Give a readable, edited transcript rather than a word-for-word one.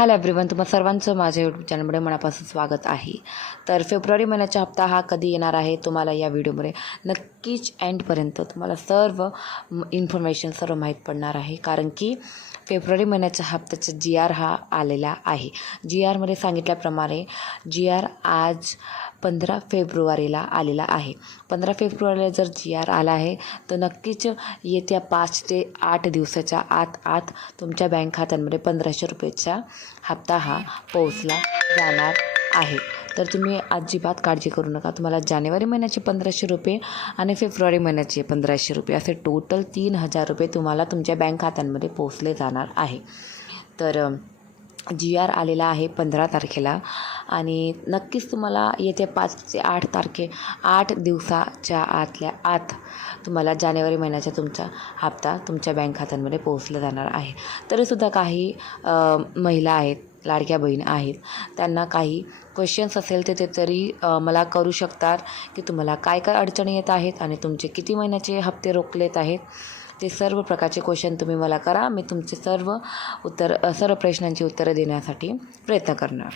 Hello everyone, तुम्हा सर्वांचं माझ्या यूट्यूब चॅनलमध्ये मनापासून स्वागत आहे. तर फेब्रुवारी महिन्याचा हप्ता हा कधी येणार आहे तुम्हाला या व्हिडिओमध्ये नक्कीच एंडपर्यंत तुम्हाला सर्व इन्फॉर्मेशन सर्व माहीत पडणार आहे. कारण की फेब्रुवारी महिन्याच्या हप्त्याचा GR हा आलेला आहे. GRमध्ये सांगितल्याप्रमाणे GR आज 15 फेब्रुवारीला आलेला आहे. 15 फेब्रुवारीला जर GR आला आहे तर नक्कीच येत्या 5 ते 8 दिवसाच्या आत तुमच्या बँक खात्यांमध्ये 1500 रुपयेचा हप्ता हा पोहोचला जाणार आहे. तर तुम्ही अजिबात काळजी करू नका. तुम्हाला जानेवारी महिन्याचे 1500 रुपये आणि फेब्रुवारी महिन्याचे 1500 रुपये असे टोटल 3000 रुपये तुम्हाला तुमच्या बँक खात्यांमध्ये पोहोचले जाणार आहे. तर GR आलेला आहे 15 तारखेला आणि नक्कीच तुम्हाला येत्या 5 ते 8 दिवसाच्या आत तुम्हाला जानेवारी महिन्याचा तुमचा हप्ता तुमच्या बँक खात्यांमध्ये पोहोचला जाणार आहे. तरीसुद्धा काही महिला आहेत, लाडक्या बहीण आहेत, त्यांना काही क्वेश्चन्स असेल ते तरी मला करू शकतात की तुम्हाला काय काय अडचणी येत आहेत आणि तुमचे किती महिन्याचे हप्ते रोखलेत आहेत. ते सर्व प्रकारचे क्वेश्चन तुम्ही मला करा. मी तुमचे सर्व प्रश्नांची उत्तरं देण्यासाठी प्रयत्न करणार.